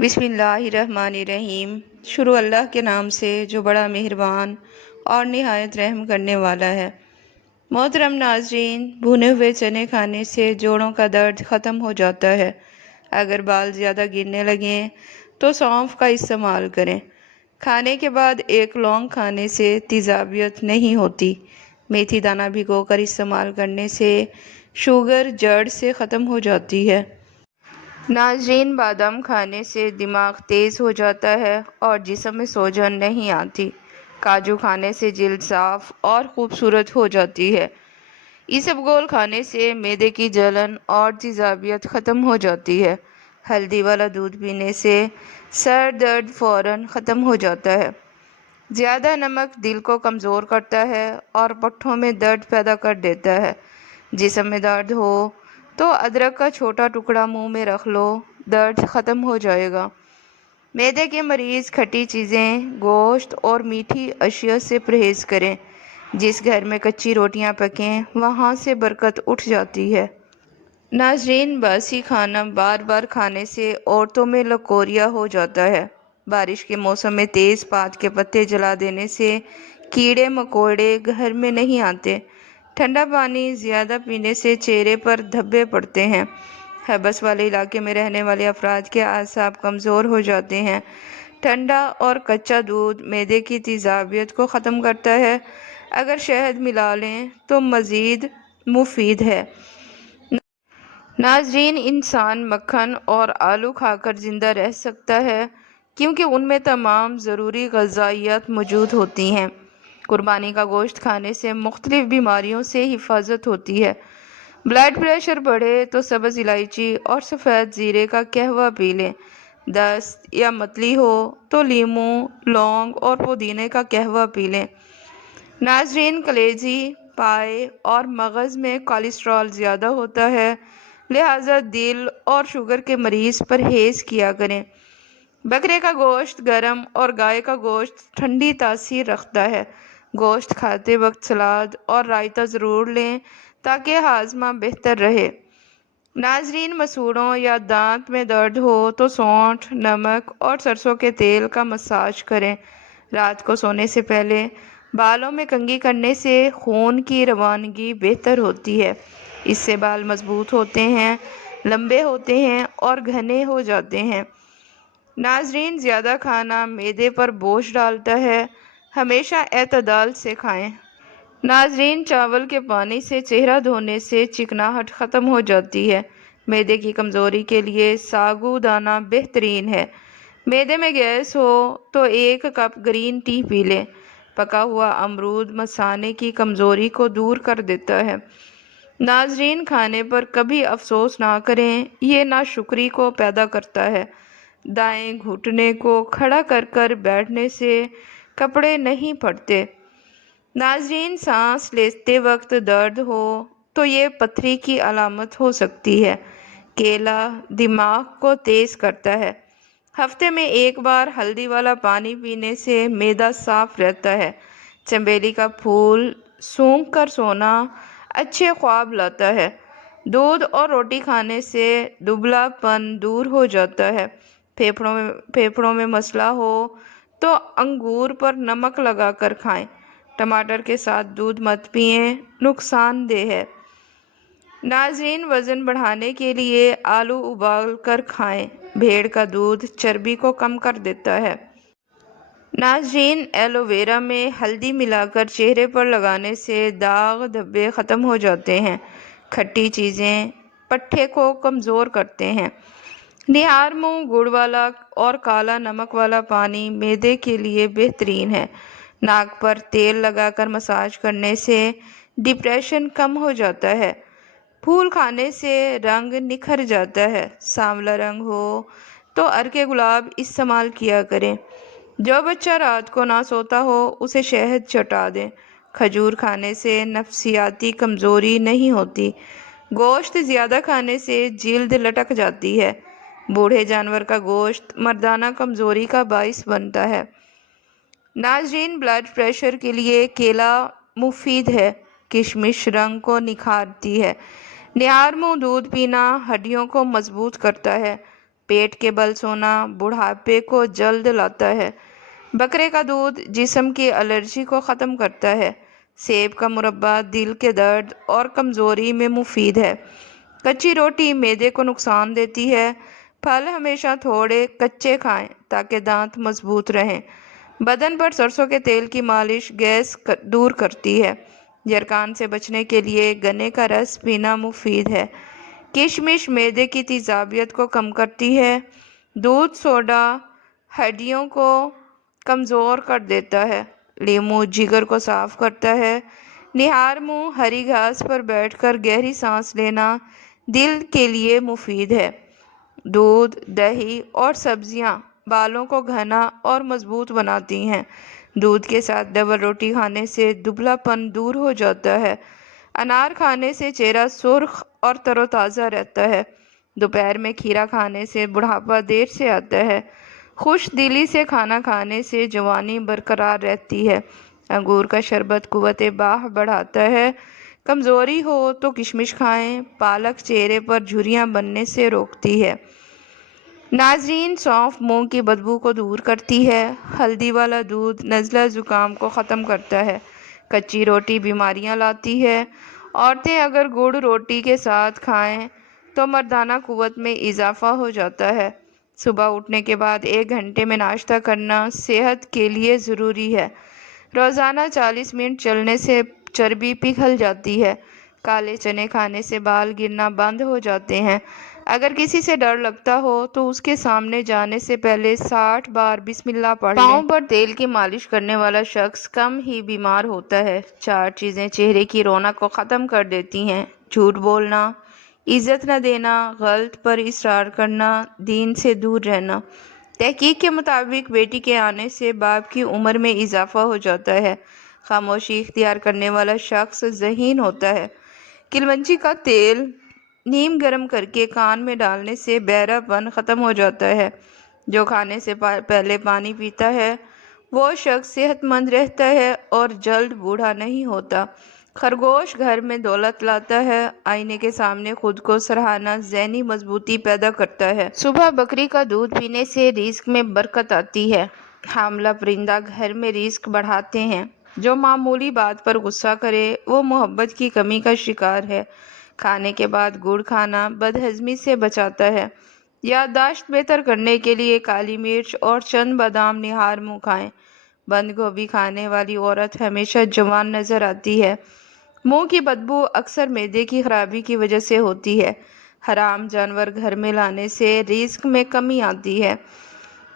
बिस्मिल्लाहिर्रहमानिर्रहीम। शुरू अल्लाह के नाम से जो बड़ा मेहरबान और निहायत रहम करने वाला है। मोहतरम नाजरीन, भुने हुए चने खाने से जोड़ों का दर्द ख़त्म हो जाता है। अगर बाल ज़्यादा गिरने लगें तो सौंफ का इस्तेमाल करें। खाने के बाद एक लौंग खाने से तेज़ाबियत नहीं होती। मेथी दाना भिगोकर इस्तेमाल करने से शुगर जड़ से ख़त्म हो जाती है। नाजरीन, बादाम खाने से दिमाग तेज़ हो जाता है और जिस्म में सूजन नहीं आती। काजू खाने से जिल्द साफ और खूबसूरत हो जाती है। इसबगोल खाने से मैदे की जलन और तेज़ाबियत ख़त्म हो जाती है। हल्दी वाला दूध पीने से सर दर्द फ़ौरन ख़त्म हो जाता है। ज़्यादा नमक दिल को कमज़ोर करता है और पट्ठों में दर्द पैदा कर देता है। जिस्म में दर्द हो तो अदरक का छोटा टुकड़ा मुंह में रख लो, दर्द ख़त्म हो जाएगा। मैदे के मरीज़ खट्टी चीज़ें, गोश्त और मीठी अशिया से परहेज़ करें। जिस घर में कच्ची रोटियां पकें वहाँ से बरकत उठ जाती है। नाजरीन, बासी खाना बार बार खाने से औरतों में लकोरिया हो जाता है। बारिश के मौसम में तेज़ पात के पत्ते जला देने से कीड़े मकोड़े घर में नहीं आते। ठंडा पानी ज़्यादा पीने से चेहरे पर धब्बे पड़ते हैं। हबस वाले इलाके में रहने वाले अफराद के आसाब कमज़ोर हो जाते हैं। ठंडा और कच्चा दूध मैदे की तेज़ाबियत को ख़त्म करता है। अगर शहद मिला लें तो मज़ीद मुफीद है। नाजरीन, इंसान मक्खन और आलू खाकर ज़िंदा रह सकता है क्योंकि उनमें तमाम ज़रूरी ग़िज़ाइयात मौजूद होती हैं। कुर्बानी का गोश्त खाने से मुख्तलिफ़ बीमारियों से हिफाजत होती है। ब्लड प्रेशर बढ़े तो सब्ज़ इलायची और सफ़ेद ज़ीरे का कहवा पी लें। दस्त या मतली हो तो लीमू, लौंग और पुदीने का कहवा पी लें। नाजरीन, कलेजी, पाए और मगज़ में कोलेस्ट्रॉल ज़्यादा होता है, लिहाजा दिल और शुगर के मरीज़ परहेज़ किया करें। बकरे का गोश्त गर्म और गाय का गोश्त ठंडी तासीर रखता है। गोश्त खाते वक्त सलाद और रायता ज़रूर लें ताकि हाजमा बेहतर रहे। नाजरीन, मसूड़ों या दांत में दर्द हो तो सौंठ, नमक और सरसों के तेल का मसाज करें। रात को सोने से पहले बालों में कंघी करने से खून की रवानगी बेहतर होती है। इससे बाल मजबूत होते हैं, लंबे होते हैं और घने हो जाते हैं। नाजरीन, ज़्यादा खाना मैदे पर बोझ डालता है, हमेशा एतदाल से खाएं। नाजरीन, चावल के पानी से चेहरा धोने से चिकनाहट ख़त्म हो जाती है। मैदे की कमज़ोरी के लिए साबूदाना बेहतरीन है। मैदे में गैस हो तो 1 कप ग्रीन टी पी लें। पका हुआ अमरूद मसाने की कमज़ोरी को दूर कर देता है। नाजरीन, खाने पर कभी अफसोस ना करें, ये नाशुक्री को पैदा करता है। दाएं घुटने को खड़ा कर कर बैठने से कपड़े नहीं फटते। नाजरीन, सांस लेते वक्त दर्द हो तो ये पथरी की अलामत हो सकती है। केला दिमाग को तेज़ करता है। हफ्ते में 1 बार हल्दी वाला पानी पीने से मैदा साफ रहता है। चमेली का फूल सूंघ कर सोना अच्छे ख्वाब लाता है। दूध और रोटी खाने से दुबलापन दूर हो जाता है। फेफड़ों में मसला हो तो अंगूर पर नमक लगाकर खाएं। टमाटर के साथ दूध मत पिएं, नुकसानदेह है। नाजरीन, वज़न बढ़ाने के लिए आलू उबाल कर खाएं। भेड़ का दूध चर्बी को कम कर देता है। नाजरीन, एलोवेरा में हल्दी मिलाकर चेहरे पर लगाने से दाग धब्बे ख़त्म हो जाते हैं। खट्टी चीज़ें पट्ठे को कमज़ोर करते हैं। निहार मुँह, गुड़ वाला और काला नमक वाला पानी मैदे के लिए बेहतरीन है। नाक पर तेल लगाकर मसाज करने से डिप्रेशन कम हो जाता है। फूल खाने से रंग निखर जाता है। सांवला रंग हो तो अर्के गुलाब इस्तेमाल किया करें। जो बच्चा रात को ना सोता हो उसे शहद चटा दें। खजूर खाने से नफसियाती कमज़ोरी नहीं होती। गोश्त ज़्यादा खाने से जिल्द लटक जाती है। बूढ़े जानवर का गोश्त मर्दाना कमज़ोरी का बाइस बनता है। नाजरीन, ब्लड प्रेशर के लिए केला मुफीद है। किशमिश रंग को निखारती है। निहार मुँह दूध पीना हड्डियों को मजबूत करता है। پیٹ کے بل سونا بڑھاپے کو جلد لاتا ہے۔ بکرے کا دودھ جسم کی الرجی کو ختم کرتا ہے۔ سیب کا مربع دل کے درد اور کمزوری میں مفید ہے۔ کچی روٹی معدے کو نقصان دیتی ہے۔ پھل ہمیشہ تھوڑے کچے کھائیں تاکہ دانت مضبوط رہیں۔ بدن پر سرسوں کے تیل کی مالش گیس دور کرتی ہے۔ یرقان سے بچنے کے لیے گنے کا رس پینا مفید ہے۔ کشمش معدے کی تیزابیت کو کم کرتی ہے۔ دودھ سوڈا ہڈیوں کو کمزور کر دیتا ہے۔ لیموں جگر کو صاف کرتا ہے۔ نہار منہ ہری گھاس پر بیٹھ کر گہری سانس لینا دل کے لیے مفید ہے۔ دودھ، دہی اور سبزیاں بالوں کو گھنا اور مضبوط بناتی ہیں۔ دودھ کے ساتھ ڈبل روٹی کھانے سے دبلا پن دور ہو جاتا ہے۔ انار کھانے سے چہرہ سرخ اور تر و تازہ رہتا ہے۔ دوپہر میں کھیرا کھانے سے بڑھاپا دیر سے آتا ہے۔ خوش دلی سے کھانا کھانے سے جوانی برقرار رہتی ہے۔ انگور کا شربت قوت باہ بڑھاتا ہے۔ کمزوری ہو تو کشمش کھائیں۔ پالک چہرے پر جھریاں بننے سے روکتی ہے۔ ناظرین، سونف منہ کی بدبو کو دور کرتی ہے۔ ہلدی والا دودھ نزلہ زکام کو ختم کرتا ہے۔ کچی روٹی بیماریاں لاتی ہے۔ عورتیں اگر گڑ روٹی کے ساتھ کھائیں تو مردانہ قوت میں اضافہ ہو جاتا ہے۔ صبح اٹھنے کے بعد 1 گھنٹے میں ناشتہ کرنا صحت کے لیے ضروری ہے۔ روزانہ 40 منٹ چلنے سے چربی پگھل جاتی ہے۔ کالے چنے کھانے سے بال گرنا بند ہو جاتے ہیں۔ اگر کسی سے ڈر لگتا ہو تو اس کے سامنے جانے سے پہلے 60 بار بسم اللہ پڑھ لیں۔ پاؤں پر تیل کی مالش کرنے والا شخص کم ہی بیمار ہوتا ہے۔ 4 چیزیں چہرے کی رونق کو ختم کر دیتی ہیں: جھوٹ بولنا، عزت نہ دینا، غلط پر اصرار کرنا، دین سے دور رہنا۔ تحقیق کے مطابق بیٹی کے آنے سے باپ کی عمر میں اضافہ ہو جاتا ہے۔ خاموشی اختیار کرنے والا شخص ذہین ہوتا ہے۔ کلونجی کا تیل نیم گرم کر کے کان میں ڈالنے سے بہرا پن ختم ہو جاتا ہے۔ جو کھانے سے پہلے پانی پیتا ہے وہ شخص صحت مند رہتا ہے اور جلد بوڑھا نہیں ہوتا۔ خرگوش گھر میں دولت لاتا ہے۔ آئینے کے سامنے خود کو سراہنا ذہنی مضبوطی پیدا کرتا ہے۔ صبح بکری کا دودھ پینے سے رزق میں برکت آتی ہے۔ حاملہ پرندہ گھر میں رزق بڑھاتے ہیں۔ جو معمولی بات پر غصہ کرے وہ محبت کی کمی کا شکار ہے۔ کھانے کے بعد گڑ کھانا بد ہضمی سے بچاتا ہے۔ یادداشت بہتر کرنے کے لیے کالی مرچ اور چند بادام نہار منہ کھائیں۔ بند گوبھی کھانے والی عورت ہمیشہ جوان نظر آتی ہے۔ منہ کی بدبو اکثر معدے کی خرابی کی وجہ سے ہوتی ہے۔ حرام جانور گھر میں لانے سے رزق میں کمی آتی ہے۔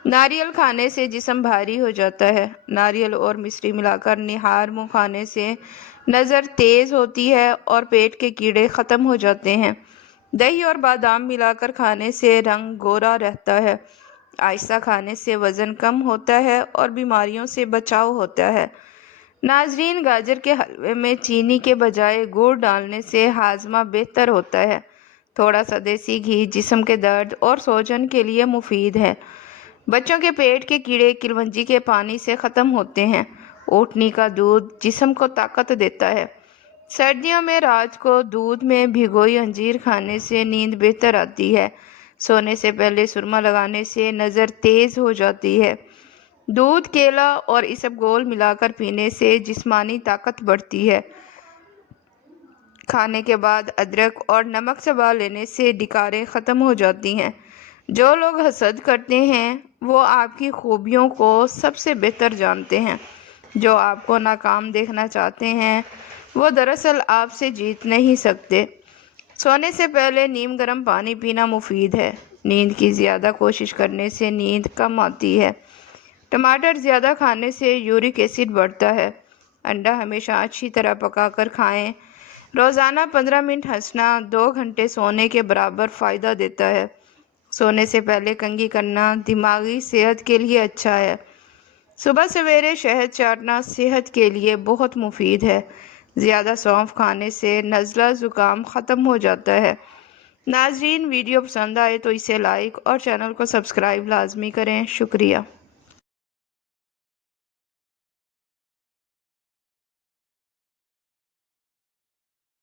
ناریل کھانے سے جسم بھاری ہو جاتا ہے۔ ناریل اور مصری ملا کر نہار منہ کھانے سے نظر تیز ہوتی ہے اور پیٹ کے کیڑے ختم ہو جاتے ہیں۔ دہی اور بادام ملا کر کھانے سے رنگ گورا رہتا ہے۔ آہستہ کھانے سے وزن کم ہوتا ہے اور بیماریوں سے بچاؤ ہوتا ہے۔ ناظرین، گاجر کے حلوے میں چینی کے بجائے گڑ ڈالنے سے ہاضمہ بہتر ہوتا ہے۔ تھوڑا سا دیسی گھی جسم کے درد اور سوجن کے لیے مفید ہے۔ بچوں کے پیٹ کے کیڑے کلونجی کے پانی سے ختم ہوتے ہیں۔ اونٹنی کا دودھ جسم کو طاقت دیتا ہے۔ سردیوں میں رات کو دودھ میں بھگوئی انجیر کھانے سے نیند بہتر آتی ہے۔ سونے سے پہلے سرما لگانے سے نظر تیز ہو جاتی ہے۔ دودھ، کیلا اور اسبگول ملا کر پینے سے جسمانی طاقت بڑھتی ہے۔ کھانے کے بعد ادرک اور نمک چبا لینے سے ڈکاریں ختم ہو جاتی ہیں۔ جو لوگ حسد کرتے ہیں وہ آپ کی خوبیوں کو سب سے بہتر جانتے ہیں۔ جو آپ کو ناکام دیکھنا چاہتے ہیں وہ دراصل آپ سے جیت نہیں سکتے۔ سونے سے پہلے نیم گرم پانی پینا مفید ہے۔ نیند کی زیادہ کوشش کرنے سے نیند کم آتی ہے۔ ٹماٹر زیادہ کھانے سے یورک ایسڈ بڑھتا ہے۔ انڈا ہمیشہ اچھی طرح پکا کر کھائیں۔ روزانہ 15 منٹ ہنسنا 2 گھنٹے سونے کے برابر فائدہ دیتا ہے۔ سونے سے پہلے کنگھی کرنا دماغی صحت کے لیے اچھا ہے۔ صبح سویرے شہد چاٹنا صحت کے لیے بہت مفید ہے۔ زیادہ سونف کھانے سے نزلہ زکام ختم ہو جاتا ہے۔ ناظرین، ویڈیو پسند آئے تو اسے لائک اور چینل کو سبسکرائب لازمی کریں۔ شکریہ۔